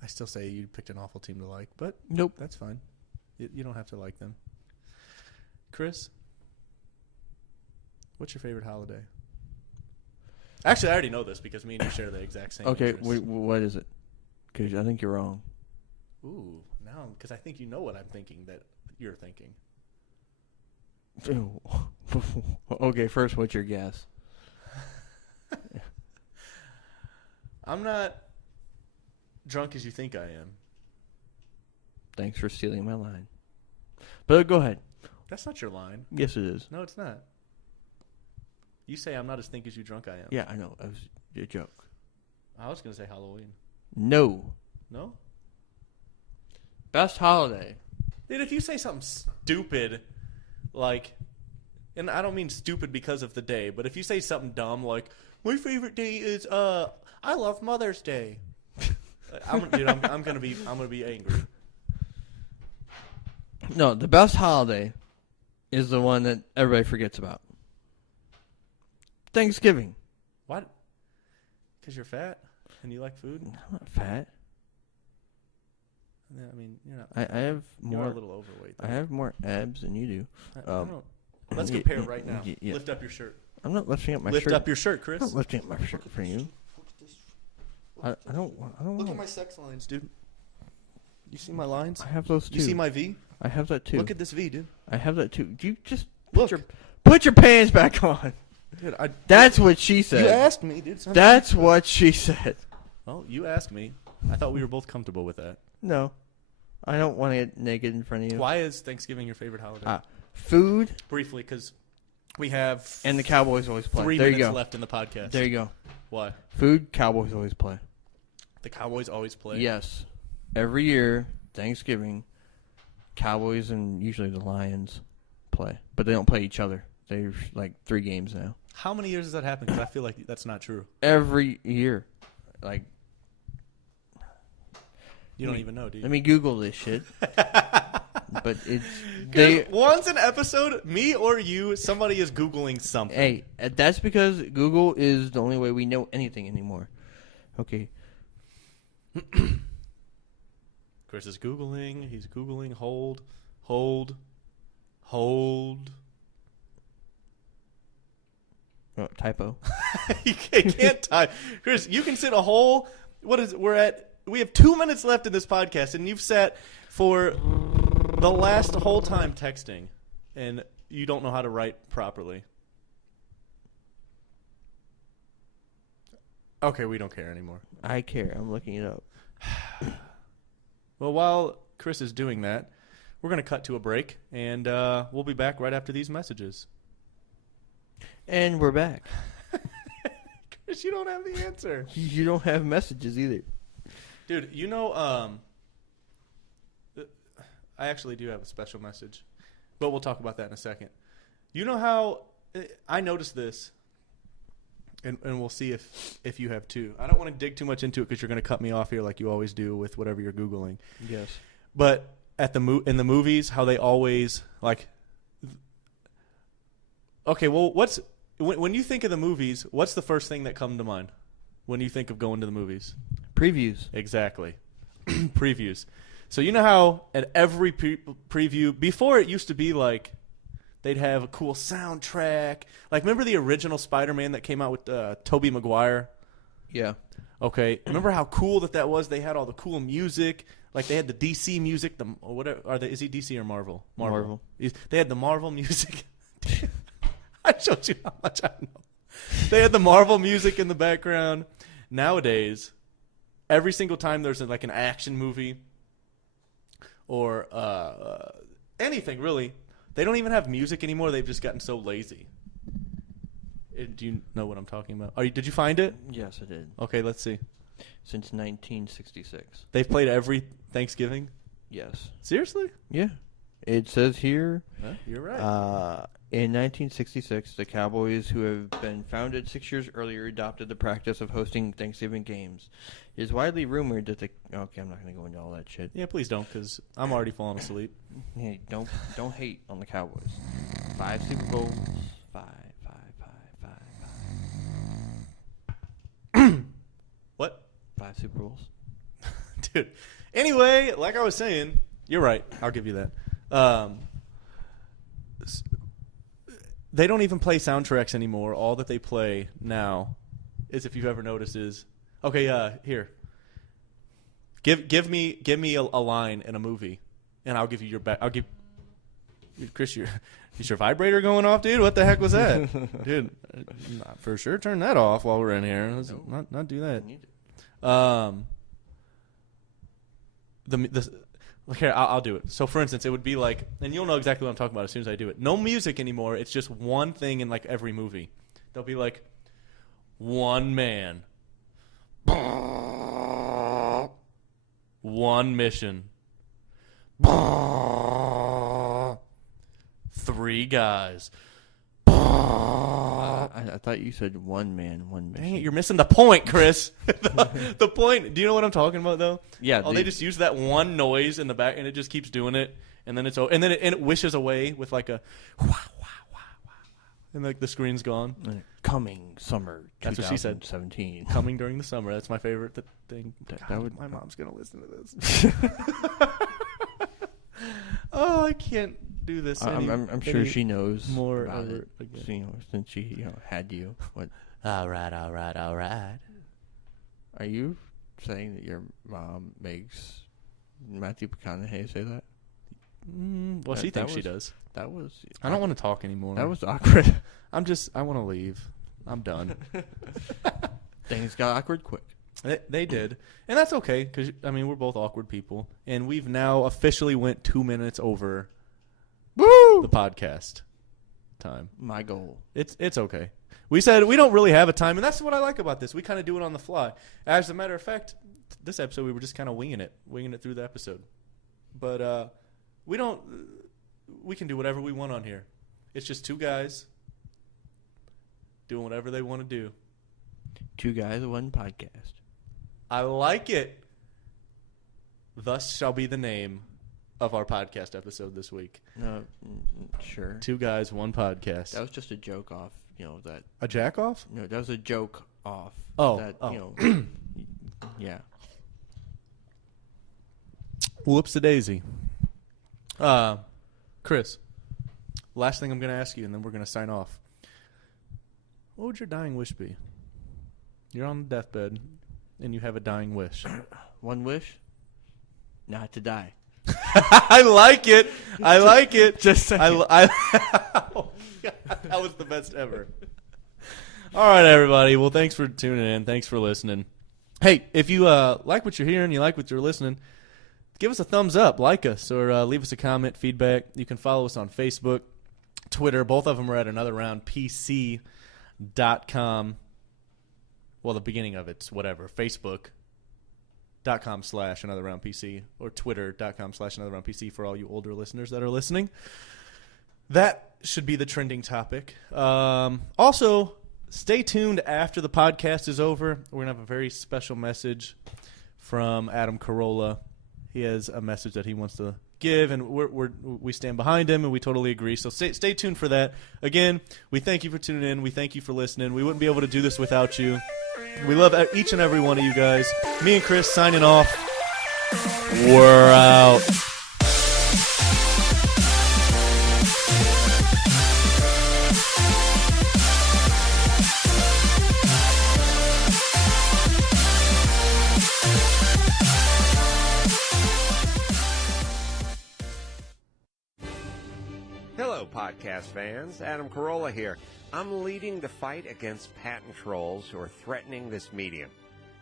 I still say you picked an awful team to like, but Nope. that's fine. You don't have to like them. Chris, what's your favorite holiday? Actually, I already know this because me and you share the exact same Okay, interests. what is it? Because I think you're wrong. Ooh, now because I think you know what I'm thinking that you're thinking. Okay, first, what's your guess? I'm not drunk as you think I am. Thanks for stealing my line. But go ahead. That's not your line. Yes, it is. No, it's not. You say I'm not as think as you drunk I am. Yeah, I know. It was a joke. I was going to say Halloween. No. No? Best holiday. Dude, if you say something stupid, like, and I don't mean stupid because of the day, but if you say something dumb like, my favorite day is, I love Mother's Day. I'm gonna be angry. No, the best holiday is the one that everybody forgets about. Thanksgiving. What? Because you're fat and you like food? I'm not fat. Yeah, I mean, you're not. I have You're more. a little overweight. I have more abs than you do. I don't know. Let's y- compare y- right now. yeah. Lift up your shirt. I'm not lifting up my Lift shirt. up your shirt, Chris. I'm not lifting up my shirt for you. I don't. Look at my sex lines, dude. You see my lines? I have those too. You see my V? I have that too. Look at this V, dude. I have that too. You just Look. put your pants back on. Dude, That's what she said. You asked me, dude. That's what she said. Well, you asked me. I thought we were both comfortable with that. No, I don't want to get naked in front of you. Why is Thanksgiving your favorite holiday? Food. Briefly, because we have And the Cowboys always play. 3 there you minutes go. left in the podcast. There you go. Why? Food. Cowboys always play. The Cowboys always play. Yes. Every year, Thanksgiving, Cowboys and usually the Lions play, but they don't play each other. They're like 3 games now. How many years has that happened? Because I feel like that's not true. Every year, like. You don't even know, do you? Let me Google this shit. But it's once an episode, me or you, somebody is Googling something. Hey, that's because Google is the only way we know anything anymore. Okay. Chris is Googling. He's Googling. Hold. Oh, typo. You can't type. Chris, you can sit a whole. We have 2 minutes left in this podcast, and you've sat for the last whole time texting, and you don't know how to write properly. Okay, we don't care anymore. I care. I'm looking it up. Well, while Chris is doing that, we're going to cut to a break, and we'll be back right after these messages. And we're back. Chris, you don't have the answer. You don't have messages either. Dude, you know, I actually do have a special message, but we'll talk about that in a second. You know how I noticed this, and we'll see if you have too. I don't want to dig too much into it because you're going to cut me off here like you always do with whatever you're Googling. Yes. But in the movies, how they always like. Okay, well, when you think of the movies, what's the first thing that comes to mind when you think of going to the movies? Previews. Exactly. Previews. So you know how at every preview, before it used to be like they'd have a cool soundtrack. Like, remember the original Spider-Man that came out with Tobey Maguire? Yeah. Okay. Remember how cool that was? They had all the cool music. Like, they had the DC music. Is he DC or Marvel? Marvel. They had the Marvel music. I showed you how much I know. They had the Marvel music in the background. Nowadays, every single time there's like an action movie or anything really, they don't even have music anymore. They've just gotten so lazy. Do you know what I'm talking about? Did you find it? Yes, I did. Okay, let's see. Since 1966. They've played every Thanksgiving? Yes. Seriously? Yeah. It says here. Huh? You're right. In 1966, the Cowboys, who have been founded 6 years earlier, adopted the practice of hosting Thanksgiving games. It is widely rumored that the... Okay, I'm not going to go into all that shit. Yeah, please don't, because I'm already falling asleep. Hey, don't hate on the Cowboys. 5 Super Bowls. Five. What? 5 Super Bowls. Dude. Anyway, like I was saying, you're right. I'll give you that. They don't even play soundtracks anymore. All that they play now is, if you've ever noticed, is okay. Here, give me a line in a movie, and I'll give you your back. I'll give Chris is your vibrator going off, dude? What the heck was that, dude? For sure, turn that off while we're in here. Let's not do that. Here, I'll do it. So, for instance, it would be like, and you'll know exactly what I'm talking about as soon as I do it. No music anymore. It's just one thing in like every movie. They'll be like, one man, one mission, 3 guys. I thought you said one man, one mission. Dang it, you're missing the point, Chris. the point. Do you know what I'm talking about, though? Yeah. They just use that one noise in the back, and it just keeps doing it, and then it wishes away with like a, and like the screen's gone. Coming summer. That's what she said. 2017. Coming during the summer. That's my favorite thing. That would... My mom's gonna listen to this. Oh, I can't do this. I'm sure she knows more about over it. again. Since she had you. What? All right. Are you saying that your mom makes Matthew McConaughey say that? Well, she thinks she does. That was... I don't want to talk anymore. That was awkward. I want to leave. I'm done. Things got awkward quick. They did. And that's okay, because, I mean, we're both awkward people. And we've now officially went 2 minutes over the podcast time. My goal. It's okay. We said we don't really have a time, and that's what I like about this. We kind of do it on the fly. As a matter of fact, this episode we were just kind of winging it through the episode. But we can do whatever we want on here. It's just 2 guys doing whatever they want to do. 2 guys, 1 podcast. I like it. Thus shall be the name of our podcast episode this week. No, sure. 2 guys, 1 podcast. That was just a joke off, that. A jack off? No, that was a joke off. Oh. That, yeah. Whoops-a-daisy. Chris, last thing I'm going to ask you, and then we're going to sign off. What would your dying wish be? You're on the deathbed, and you have a dying wish. 1 wish? Not to die. I like it. I like it. Just saying. Oh, God, that was the best ever. All right, everybody. Well, thanks for tuning in. Thanks for listening. Hey, if you like what you're hearing, you like what you're listening, give us a thumbs up, like us, or leave us a comment, feedback. You can follow us on Facebook, Twitter. Both of them are at AnotherRoundPC.com. Well, the beginning of it's whatever. Facebook.com/AnotherRoundPC or Twitter.com/AnotherRoundPC for all you older listeners that are listening. That should be the trending topic. Also, stay tuned after the podcast is over. We're going to have a very special message from Adam Carolla. He has a message that he wants to give, and we stand behind him, and we totally agree. So stay tuned for that. Again, we thank you for tuning in. We thank you for listening. We wouldn't be able to do this without you. We love each and every one of you guys. Me and Chris signing off. We're out. Hello, podcast fans. Adam Carolla here. I'm leading the fight against patent trolls who are threatening this medium.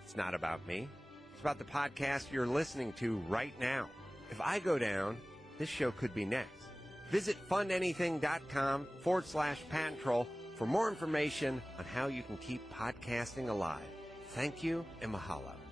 It's not about me. It's about the podcast you're listening to right now. If I go down, this show could be next. Visit fundanything.com/Patent Troll for more information on how you can keep podcasting alive. Thank you and mahalo.